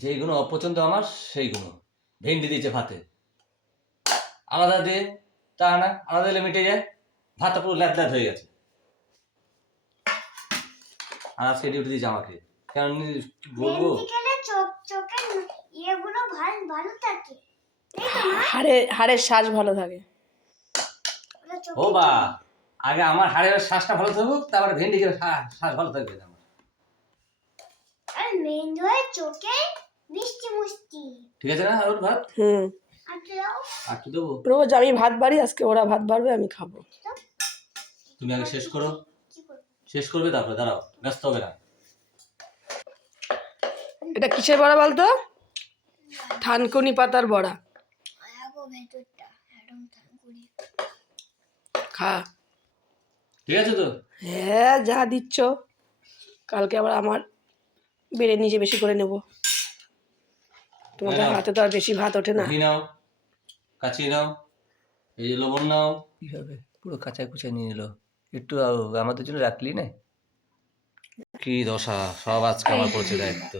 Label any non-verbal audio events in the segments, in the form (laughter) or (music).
যেইগুলো অপছন্দ আমার সেইগুলো ভেন্ডি দিয়েছে ভাতে। আলাদা দিয়ে তা না আলাদা দিলে মিটে যায়। ভাতটা পুরো ল্যাদ ল্যাদ হয়ে গেছে। আর আজকে ডিউটি দিয়েছে আমাকে। কারণ বলব? হাড়ে হাড়ের শ্বাস ভালো থাকে। ও বা আগে আমার হাড়ের শ্বাসটা ভালো থাকুক তারপরে ভেন্ডি শ্বাস শ্বাস ভালো থাকবে আমার। আর মেন চোখে মিষ্টি মুষ্টি। ঠিক আছে না আর ওর ভাত? হুম। আর দাও। আর কি দেবো? রোজ আমি ভাত বাড়ি আজকে ওরা ভাত বাড়বে আমি খাব। তুমি আগে শেষ করো। শেষ করবে তারপরে দাঁড়াও ব্যস্ত হবে না। এটা কিসের বড়া বলতো? থানকুনি পাতার বড়া। খা। ঠিক আছে তো? হ্যাঁ যা দিচ্ছ। কালকে আবার আমার বেড়ে নিজে বেশি করে নেব। তোমাদের হ্যাঁ। হাতে তো আর বেশি ভাত ওঠে না। নাও কাচিয়ে নাও এই যে লবণ নাও। কি হবে পুরো কাঁচা কুচা নিয়ে নিল একটু আমাদের জন্য রাখলি না? কি দশা সব আজকে আমার পড়ছে দায়িত্ব।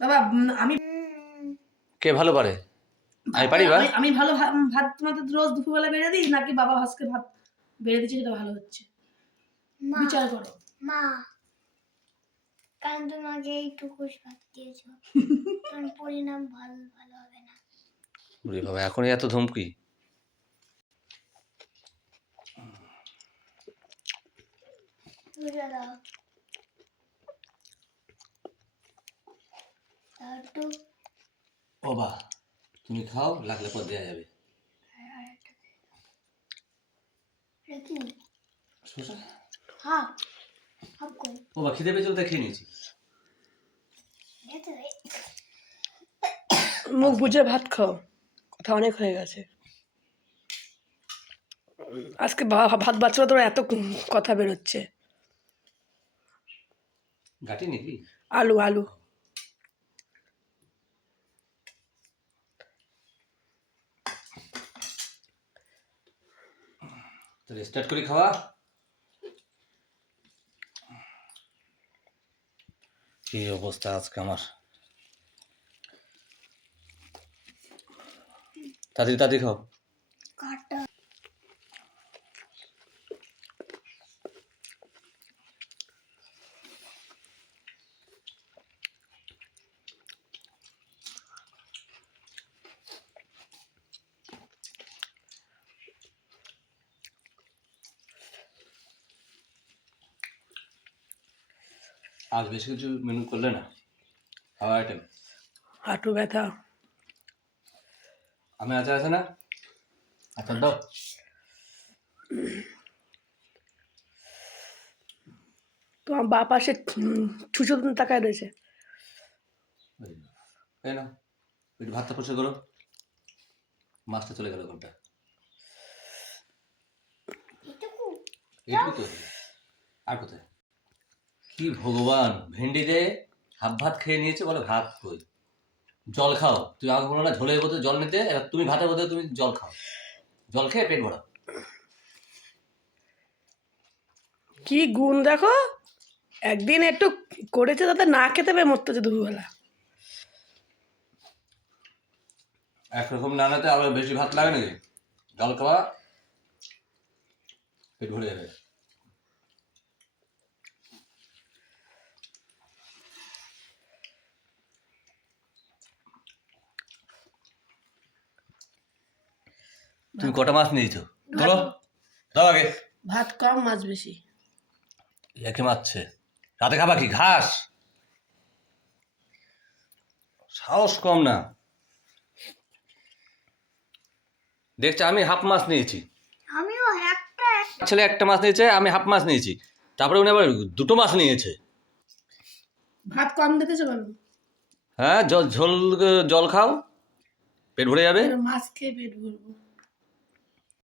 বাবা আমি কে ভালো পারে? আমি পারি বা? আমি ভালো ভাত তোমাদের রোজ দুপুরবেলা বেড়ে দিই নাকি বাবা আজকে ভাত বেড়ে দিচ্ছে সেটা ভালো হচ্ছে? বিচার করো। মা। কারণ তুমি আগে এইটুকু ভাত দিয়েছ (laughs) কারণ পরিণাম ভালো ভালো হবে না। ওরে বাবা এখনই এত ধমকি? বুঝে দাও। তাও একটু ও বা তুমি খাও লাগলে পর দেওয়া যাবে। কই ও বা খিদে পেয়েছিল তাই খেয়ে নিয়েছি। মুখ বুঝে ভাত খাও। কথা অনেক হয়ে গেছে। আজকে ভাত বাচ্চারা তোরা এত কথা বেরোচ্ছে। গাটি নাকি আলু আলু। তাহলে স্টার্ট করি খাওয়া? কি অবস্থা আজকে আমার? তাড়াতাড়ি তাড়াতাড়ি খাও কাটা আজ বেশি কিছু মেনু করলে না খাওয়া আইটেম হাঁটু ব্যথা। আমি আচার আছে না? আচার দাও। তোমার বাপ পাশে ছুচো তাকায় রয়েছে। এই না একটু ভাতটা পরিষ্কার করো। মাছটা চলে গেল এটুকু। এইটুকু তো আর কোথায়? কি ভগবান? ভেন্ডি দে হাফ ভাত খেয়ে নিয়েছে বলে ভাত কই? জল খাও। তুই আমাকে বলো না ঝোলের বোধে জল নিতে এবার তুমি ভাতের বোধে তুমি জল খাও। জল খেয়ে পেট ভরা কি গুণ দেখো? একদিন একটু করেছে তাতে না খেতে পেয়ে মরতে হচ্ছে দুপুরবেলা। একরকম নানাতে আবার বেশি ভাত লাগে নাকি? জল খাওয়া পেট ভরে যাবে। তুমি কটা মাছ নিয়েছো বলো দাও আগে। ভাত কম মাছ বেশি। একে মারছে। রাতে খাবা কি? ঘাস? সাহস কম না। দেখছ আমি হাফ মাছ নিয়েছি। আমিও একটা একটা। ছেলে একটা মাছ নিয়েছে আমি হাফ মাছ নিয়েছি। তারপরে উনি আবার দুটো মাছ নিয়েছে। ভাত কম দিতেছো কেন? হ্যাঁ জল ঝোল জল খাও। পেট ভরে যাবে। মাছ খেয়ে পেট ভরবো।